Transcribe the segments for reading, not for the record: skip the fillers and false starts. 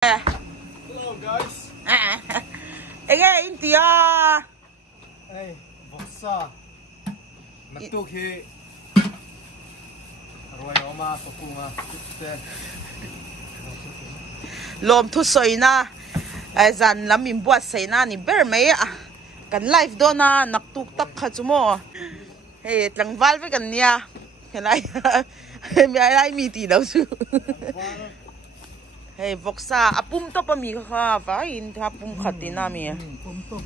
Hello guys. India. Hey, boksa. Naktuki. Rồi oma sokuma. Lom thu soi na. Zan lam im buat sei na ni ber mai a. Kan live do na naktuk tak kha chumo. Hey, tlang val ve kan nia. Helai. Mi ai mi ti đâu su. Hey, boksa apum to pa mi kha va in tha pum khatina mi. Pum to.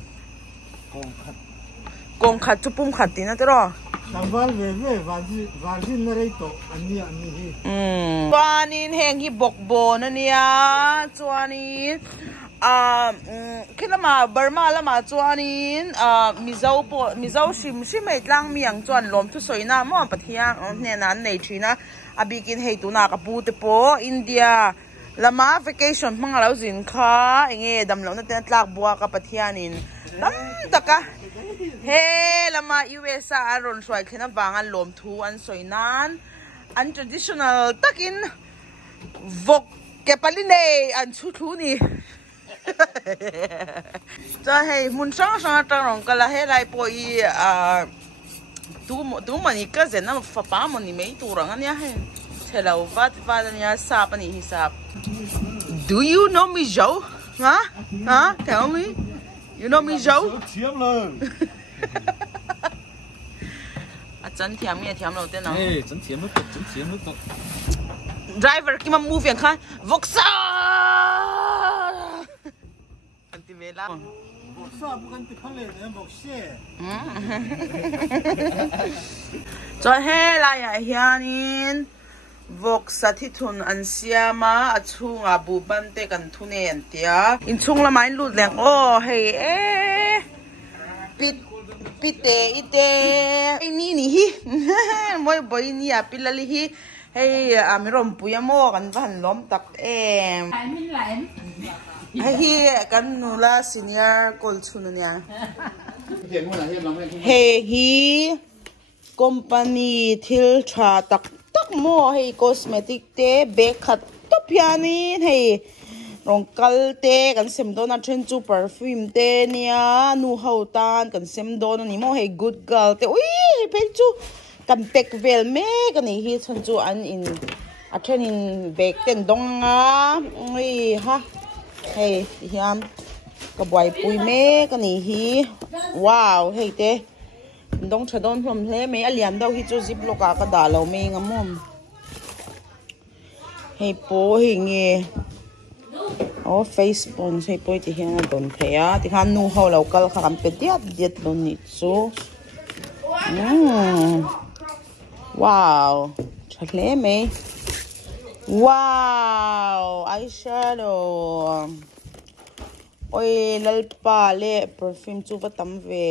Kong khat chu pum khatina tro. Sambal ve vaji narito ani hi. Chuanin heng hi bokbo na nia. Chuanin kilama Burma lama chuanin mizo shim tlang miang chuan lom thu soina mo pathia ne nan nei thina abikin hei tu na ka pu te po India lama vacation mangalo zin kha enge dam lo na ten tlak bua ka pathianin dam taka he lama USA ron swai khena wangan lom thu an soinan an traditional takin vok ke paline an chu thu ni cho hay mun sang sang tang rong kala he lai po I tu mani ka zen na fa pa mani mei tu rang ania he chelo vat ania sa pa ni hisap. Do you know me Joe? Huh? Tell me. You know me Joe? Thiam lo. Chân thiam nghe thiam lo tên nào? Hey, chân thiam lo. Driver ki ma move yang khan voksa. Anti vela. Boksa bukan tikale ne bokse. Cho he la ya hianin voksa thi thun an siama achunga bu bante kan thune antia in chung la main lut leng o hey pite ite ni hi moi boy ni a pilali hi hey amirom puyamo kan van lom tak em hi kan nula senior kol chunanya hey hi company thil tha tak mo hey cosmetic te bag khat to piani hey rongkal te kan sem don a tren chu perfume te nia nu ho tan kan sem don ni mo hey good girl te ui pe chu kan pek vel me kan hi chan chu an in a tren in bag ten dong a ui ha hey hiam ka boy pui me kan hi wow hey te dong chadon from hle me aliam dau hi chu zip loka ka da lo me ngamom hey po hi nge o face pon sei poi ti hian don thea ti khan nu ho local kha kam pe diet don ni chu wow chle me wow eyeshadow oi lalpa le perfume chu batam ve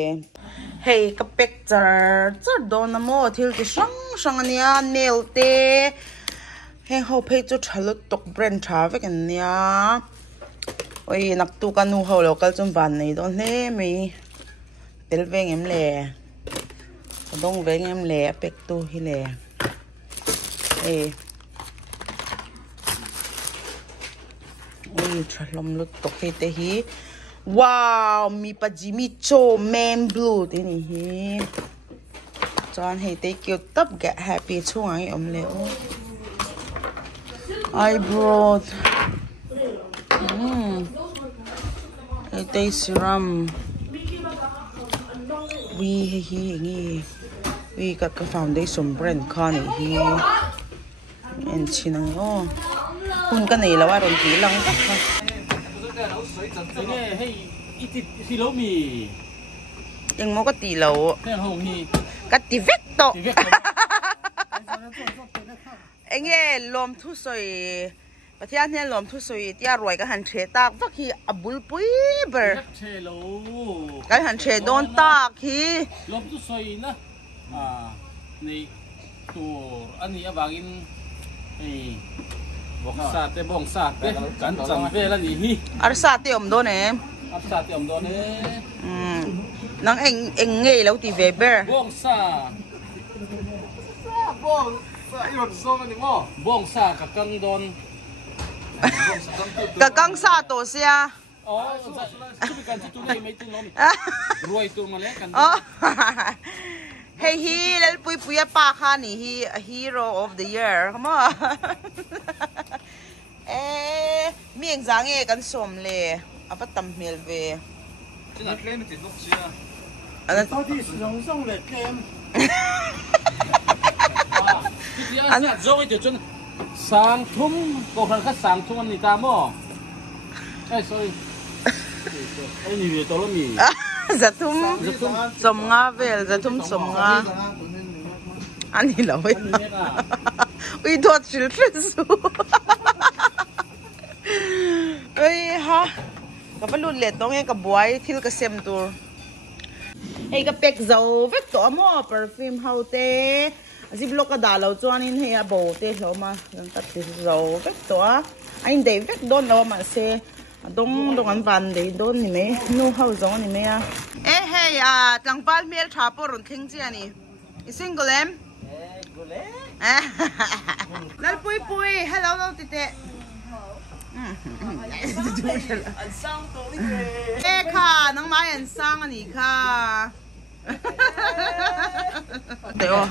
hey ka picture don na mo thil ti sang ania nail te hey ho phei chu thalut tok brand tha ve kan nia oi nak tu ka nu ho local chum ban nei don hle me tel veng em le dong veng em le pek tu hi le hey oi thalom lut tok he te hi wow mi pa jimmy cho man blue te ni hi chan he te kyu tap get happy chung ai om le o eyebrow he te serum we hi ngi we got ka foundation brand khan hi en chinang o kun ka nei lawa ron ti lang tak ha hey iti lo miยังmoก็ตีเรา เนี่ยหงนี่ ก็ตีเวกโตเอ็งเย่ลมทุสอยประเทศเนี่ยลมทุสอยที่อร่อยก็หันเชตากฟักฮีอับุลปุยเบอร์เชโลก็หันเชโดนตากฮีลมทุสอยนะนี่ตัวอันนี้บางอินไอ้บองซาเตบองซาเตกันจำเวลานี่ฮีอาร์ซาเตียมโดนเองอาร์ซาเตียมโดนเองนังเอ็งเง่แล้วตีเวเบอร์บองซาอีหลอนโซ่กันนี่มั้งบองซากับกังโดน Cả căng xa tổ xe. Chú bị cần chú này mấy tiếng lắm. Rồi tụi mà lấy cần. Hey, he, lal pui pui pa kha ni he a hero of the year. Come on. Miệng giang nghe kan som le. Apa tam mel ve. Chứ là lên thì lúc xưa.到底是用来干？anh rồi thì chân sáng thum có khăn khách sáng thum anh ta mò sorry anh nhìn tôi lắm nhỉ Dạ thum som nga về dạ thum som nga anh đi lâu vậy ui đốt chịu chết su ui ha cái phần luôn lệ tông cái buổi thiêu cái xem tour hey cái bẹc dầu vết tổ mò perfume hậu tê ziploc cái đà lâu chuan in hay bầu tê hiểu mà lần tắt thì dầu vết tổ anh để vết đôn đâu mà xe đông đông ăn van để đôn ni mấy nu hậu giống ni mấy à hey tlang pal miel thả po run thing chi ani single em lal pui pui hello hello tite anh sang tổ đi kha nang mai anh sang ani kha Teo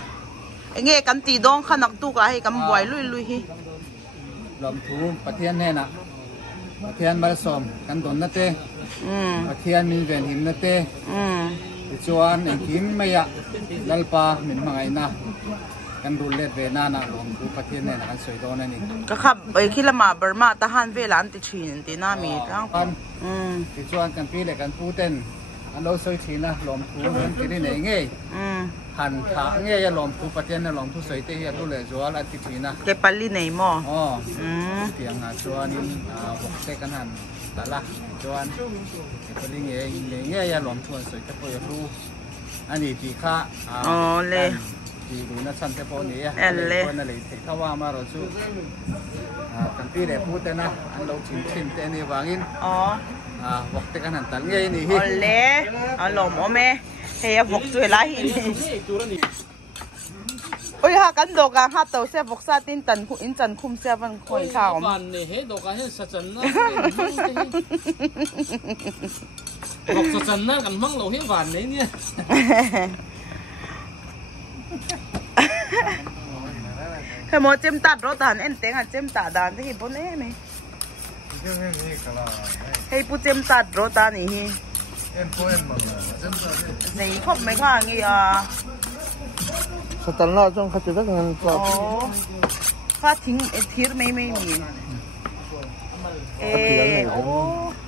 nghe cắn tì đông khăn nặc tu cả hay cắn bòi lui lui hi làm thú phát hiện này nè phát hiện bao sớm cắn đốn nát tê phát hiện mình về hiểm nát tê cho anh em kiếm mày ạ lalpa mình mang ai na cắn đốn lết về na làm thú phát hiện này là cắn sợi đốn này cái khắp ấy khi làm mà bờ mà ta han về là anh ti chín ti na mi tang cho anh cắn pi để cắn pu tên anh đâu sợi chín là làm thú nên cái này nghe hành thả nghe ya lom thu phát hiện là lom thu sấy tê ya tu lệ cho là tịch na cái pali này mò tiếng cho anh bọc tê cái hành đã là cho anh cái pali nghe ya lom thu sấy tê ya tu anh thì khá lệ thì đủ nó săn tê po này lệ con là lấy tê thao mà rồi chú cần pi để phu tê na anh đâu chín tê này vàng in bọc tê cái hành tán nghe này lệ lom ôm hey vok chui la hi ôi ha kan do ka ha to se vok sa tin tan khu in chan khum se van khoi tha om van ne he do ka he sa chan na vok sa chan na kan mang lo he van này nha cái mò chém tạt rồi tàn em tiếng chém tạt đàn thì bốn em này hay bu chém tạt rồi tàn này này khóc mấy khoa nghe à sao tận lo trong khách rất ngon pha thính thiệt mấy mấy miền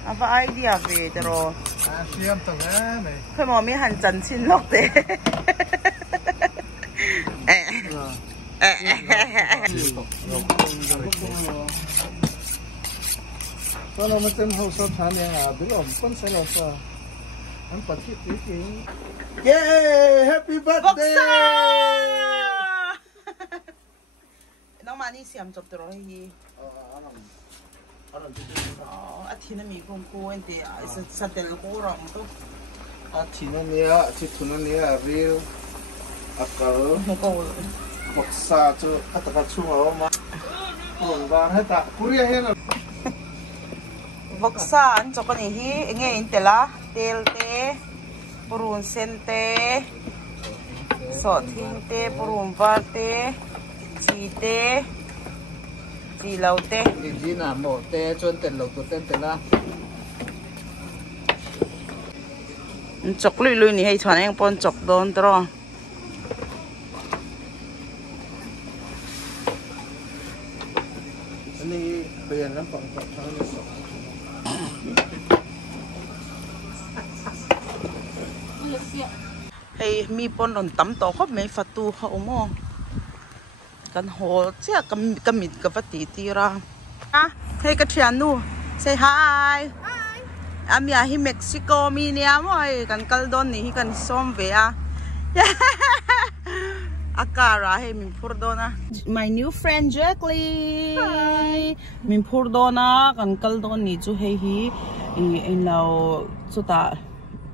apa idea về rồi cái mò mấy hành chân xin lọc thế có nó mới xem hậu sớm sáng nha biết rồi con sẽ làm sao anh bật thiết tí tí yeah happy birthday nó mà đi xem chụp rồi gì thì nó mi cũng cô anh thì sát tên cô rồi thì nó nhớ thì tụi nó nhớ real akal cô bọc sa cho tất cả chung ở mà còn vàng hết ta Korea hết rồi bọc sa anh cho con này hi nghe in tela tel te purun sen te sọ thing te purun var te chi lau te gì nào mổ te chôn tiền lộc tụi tên la chọc lui lui này hay thoải anh pon chọc đón đó ini bayan lang pang hay mi pon lon tam to khop mấy phật tu hậu mo kan ho chia cầm mít cái vật tí ra hey cái chuyện nu say hi am ya hi Mexico mi nia moi kan kaldon ni hi kan som ve a akara hey min purdona my new friend Jacqueline hi min purdona kan kaldon ni chu hey hi in lo chuta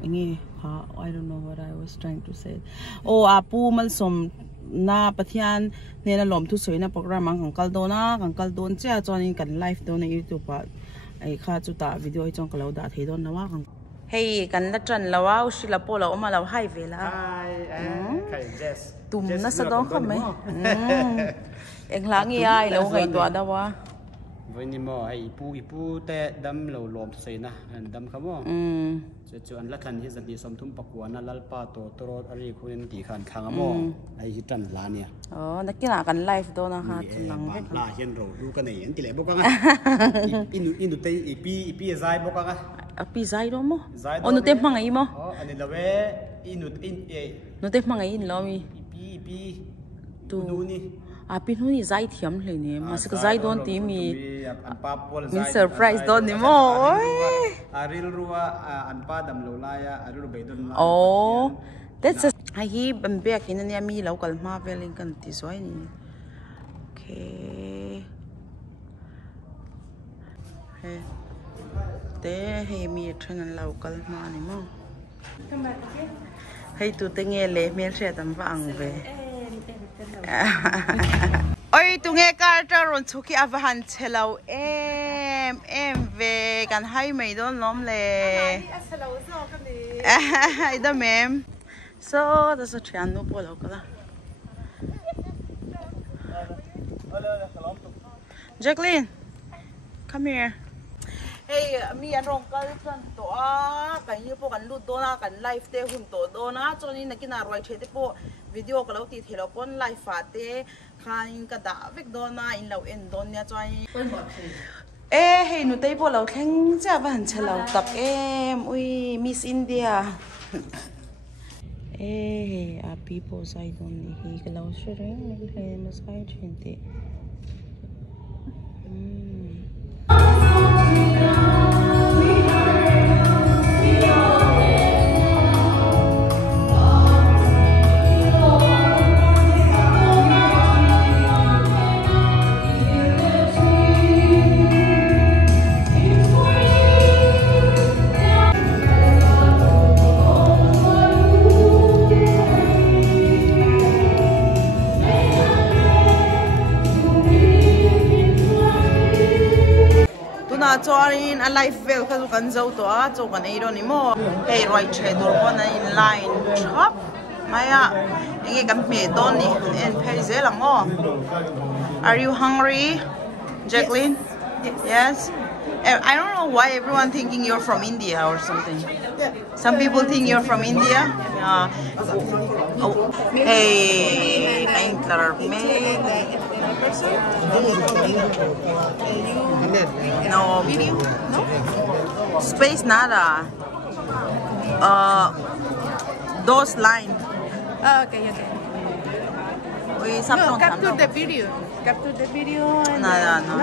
ngi I don't know what I was trying to say. Oh, apu mal som na pathian ne na lom thu soi na program ang kal do na cha chonin kan live do na YouTube pa ai kha chu ta video ai chong kalo da thei don na wa kang hey kan la tran la wa ushi la po la oma la hai ve la kai yes tum na sa dong kham me eng lang i ai lo ngai to da wa với ni mo ai ipu te dam lo lom sei na an dam khamo chu an la than hi zati som thum pakwa na lalpa to toro ari khunin ti khan khang mo ai hi tan la nia na kina kan live do na ha lang he la hian ro du ka nei an ti le bokanga inu te ipi zai bokanga pi zai do mo onu te mangai mo ani lawe inu no te mangai in lo mi ipi tu nu ni api nu ni zai thiam hle ne mas ka zai don ti mi min surprise don ni mo aril ruwa an pa dam lo la ya aril be don la oh that's a hi bam back in ne mi local ma veling kan ti soi ni okay he te he mi than local ma ni mo hay tu te nge le mel se tam va ang ve oi tu nge Carter ron chuki avahan chelo em ve kan hai mai don lom le ai da mem so that's a trian no polo kala Jacqueline come here hey mi an rong kal chan to kan yu po kan lut do na kan live te hun to do na choni na kina roi the te po video ka lo ti thelo pon live fa te khan ka da vek do na in lo en don nya choi hey nu te po lo thleng cha van chalo tak em ui Miss India a people side on hi ka lo share he mas kai chinte chuanin a live vel kha kan zo to a chu kan ei ro ni mo hey right che dor ko na in line chop maya nge kan me don ni en pay zelang mo are you hungry Jacqueline yes I don't know why everyone thinking you're from India or something some people think you're from India hey I'm Clara no video no space nada those line okay we no, capture the video and nada no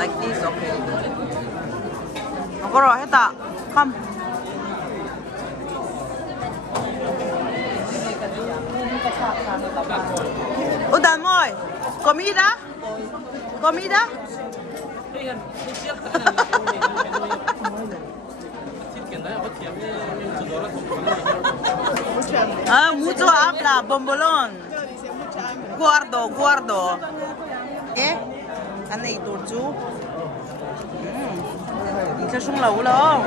like this okay Agora heta come udan moy comida mucho habla bombolón guardo anh này tụt chú cho sung lẩu lo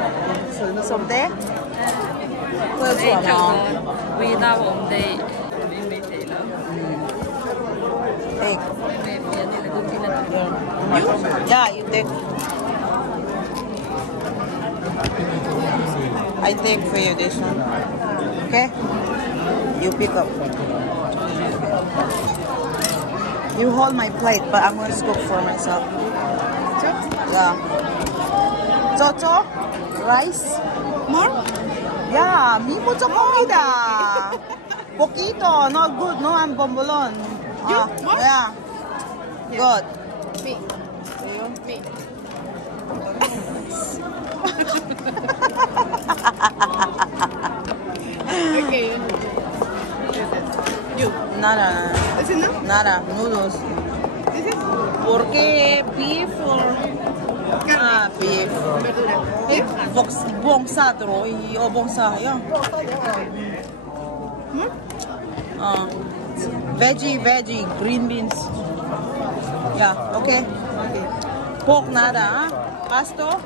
sôm té quơ chua ngon vì tao ổn định take yeah you take I take for you this one okay you pick up you hold my plate but I'm going to cook for myself yeah Chocho rice more yeah me mucho comida poquito not good no I'm bombolon yeah good me okay you nada is it enough nada noodles is it porque beef or beef. Buong sa tro, o buong sa yo. Veggie, green beans. Yeah, okay. Pork nada, pasto?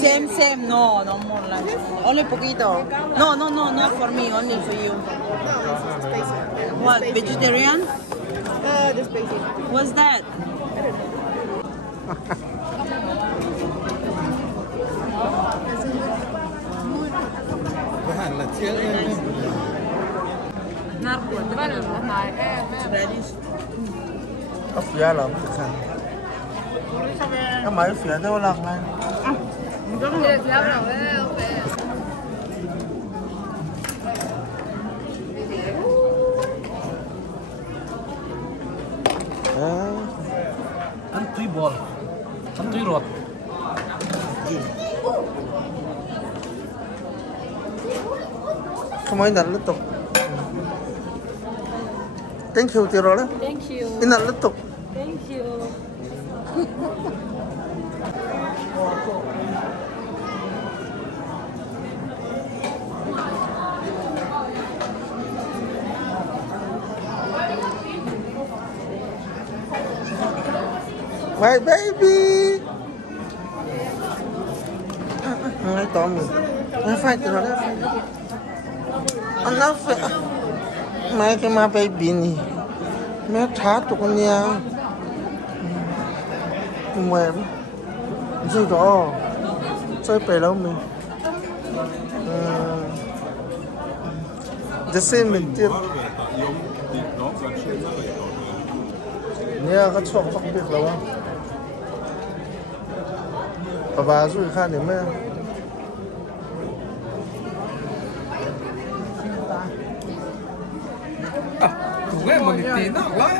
Same, no more like. Only poquito. No, not for me, only for you. What, vegetarian? The spicy. What's that? Narco, давай на có phía lắm thực sự cái máy phía đâu lạc này ăn tùy bò ăn tùy ruột không ai đặt liên tục thank you tiêu rồi đấy Thank you. in đặt liên tục Thank you. my baby ngay tóm mình ngay phải tiêu rồi đấy anh nói phải mấy cái mà baby này mẹ thả tụi con nhà mềm gì đó chơi bể lâu mìnhจะเส้นmình tiếpเนี่ยก็ชอบฟักเบียกแล้ววะป้าช่วยข้าหน่อยแม่เว้ยมันตีนักเลย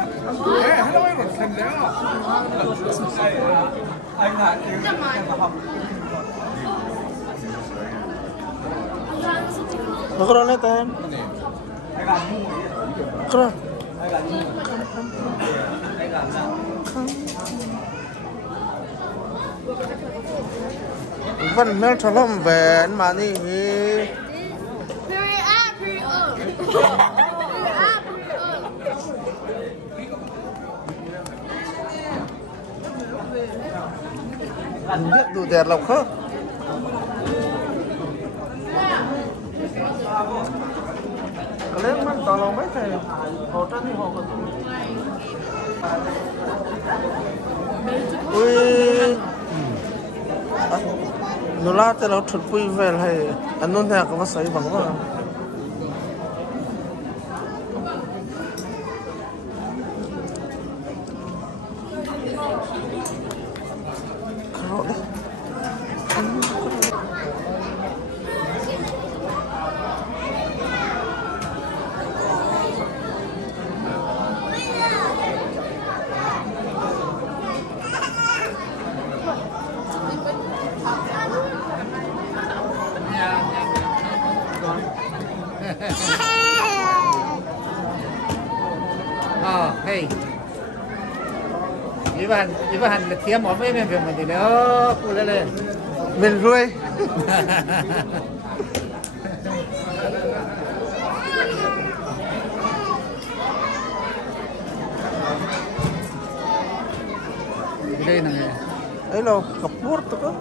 เฮ้ยฮัลโหลมันเสร็จแล้ว nó có này tên có vẫn mel cho lắm về mà đi Hurry up. biết đủ đẹp lắm không cái lên mình tao lòng mấy thầy họ trên thì họ còn ui nó la tới nó thuật quy về hay anh nôn theo có sấy bằng quá hey Ivan là thiếm mỏ mấy bên mình thì nó phụ lên mình ruồi đây này ấy là cặp bút đó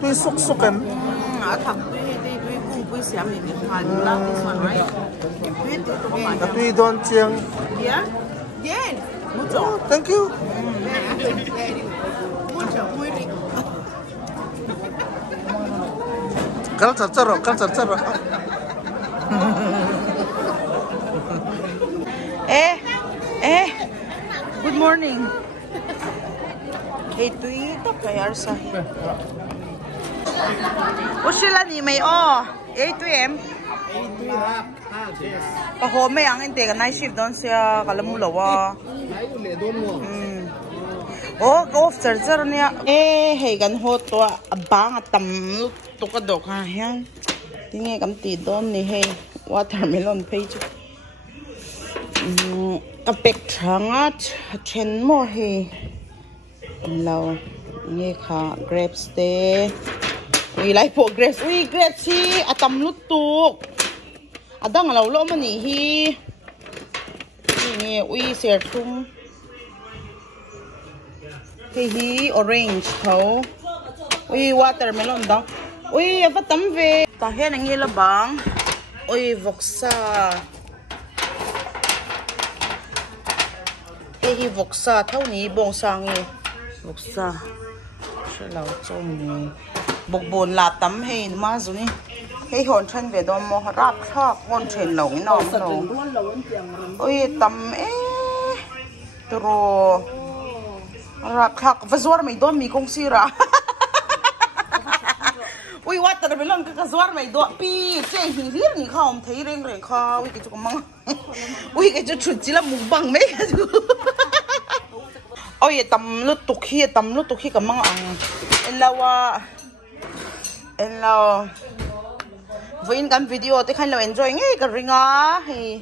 tuy xúc xúc em Thật tuy cũng xem thì phải là this one, right? tuy đoan chiang Yeah? Yes. Mucho. thank you Mucho, muy rico. cal char Good morning. Hey, tuy to kaya sa. O sila ni may tuy em. Pahome ang inte ka night shift doon siya kalamulawa. Off charger niya. Hey gan hot to abang atam to ka dok ha yan. tiếng nghe cầm tì đôn này hay watermelon page cái bẹt trắng á chen mò hay lâu nghe khá grapes tê ui lại bộ grapes ui grapes hi tầm lút tu đang lâu lâu mà nỉ hi nghe ui sẹt tung hi orange thấu ui watermelon đó ui phát tấm về ta hết anh nghe là bang ui voxa hi voxa thấu ní bông sang nghe voxa sẽ lâu trông bột bồn là tấm hay mà rồi nè hay hồn chân về đó mà rác khác hồn chân lâu cái nào đâu ôi tấm rồi rác khác và rồi mày đó mày công si ra ôi watermelon cái rồi mày đó pi cái hình riêng này không thấy riêng riêng không ôi cái chỗ mang ôi cái chỗ chuột chỉ là mùng bằng mấy cái chỗ ôi tấm lúc tục khi cái mang ăn en lo với cái video thì khán là enjoy ngay cái ring á thì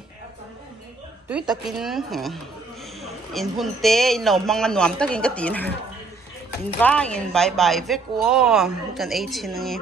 túi takin in hun te in lo mang anh nuam takin cái tiền in vang in bye bye với cô cần 18 này